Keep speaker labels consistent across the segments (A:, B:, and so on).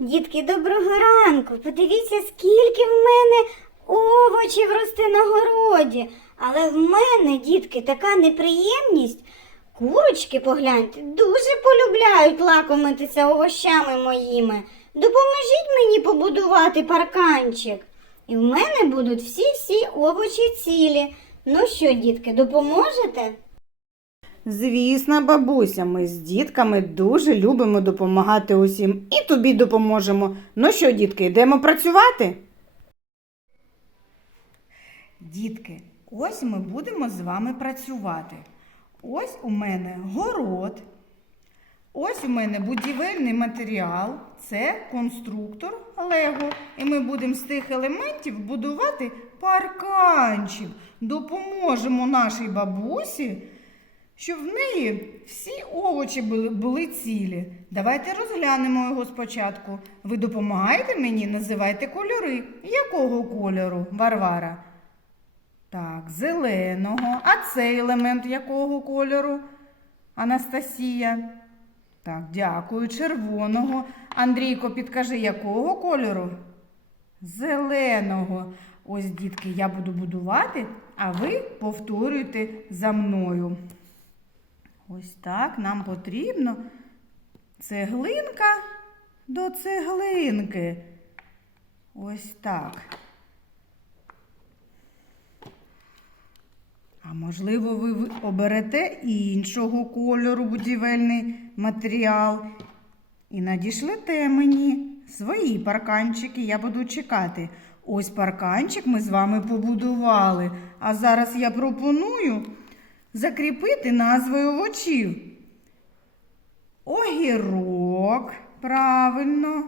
A: Дітки, доброго ранку. Подивіться, скільки в мене овочів росте на городі. Але в мене, дітки, така неприємність. Курочки, погляньте, дуже полюбляють лакомитися овощами моїми. Допоможіть мені побудувати парканчик. І в мене будуть всі-всі овочі цілі. Ну що, дітки, допоможете?
B: Звісно, бабуся, ми з дітками дуже любимо допомагати усім і тобі допоможемо. Ну що, дітки, йдемо працювати? Дітки, ось ми будемо з вами працювати. Ось у мене город. Ось у мене будівельний матеріал, це конструктор Лего. І ми будемо з тих елементів будувати парканчик. Допоможемо нашій бабусі, щоб в неї всі овочі були, були цілі. Давайте розглянемо його спочатку. Ви допомагаєте мені? Називайте кольори. Якого кольору, Варвара? Так, зеленого. А цей елемент якого кольору? Анастасія. Так, дякую. Червоного. Андрійко, підкажи, якого кольору? Зеленого. Ось, дітки, я буду будувати, а ви повторюйте за мною. Ось так нам потрібно цеглинка до цеглинки. Ось так. А можливо, ви оберете іншого кольору будівельний матеріал і надішлете мені свої парканчики. Я буду чекати. Ось парканчик ми з вами побудували. А зараз я пропоную закріпити назви овочів. Огірок, правильно.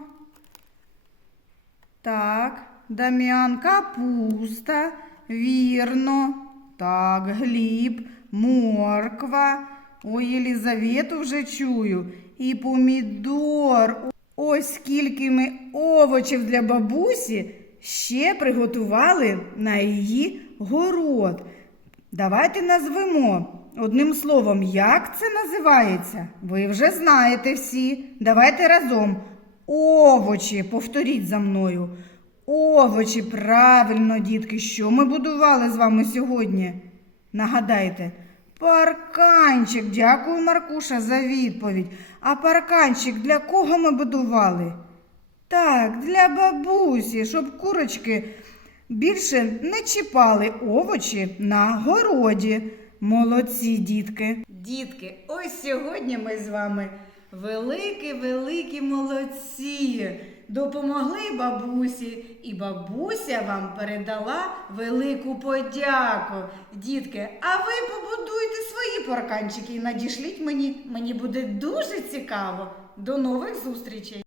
B: Так, Дам'ян, капуста, вірно. Так, гліб, морква. Ой, Єлізавету вже чую. І помідор. Ось скільки ми овочів для бабусі ще приготували на її город. Давайте назвемо одним словом, як це називається. Ви вже знаєте всі. Давайте разом. Овочі, повторіть за мною. Овочі, правильно, дітки, що ми будували з вами сьогодні? Нагадайте, парканчик. Дякую, Маркуша, за відповідь. А парканчик для кого ми будували? Так, для бабусі, щоб курочки більше не чіпали овочі на городі. Молодці, дітки. Дітки, ось сьогодні ми з вами великі-великі молодці. Допомогли бабусі, і бабуся вам передала велику подяку. Дітки, а ви побудуйте свої парканчики і надішліть мені. Мені буде дуже цікаво. До нових зустрічей!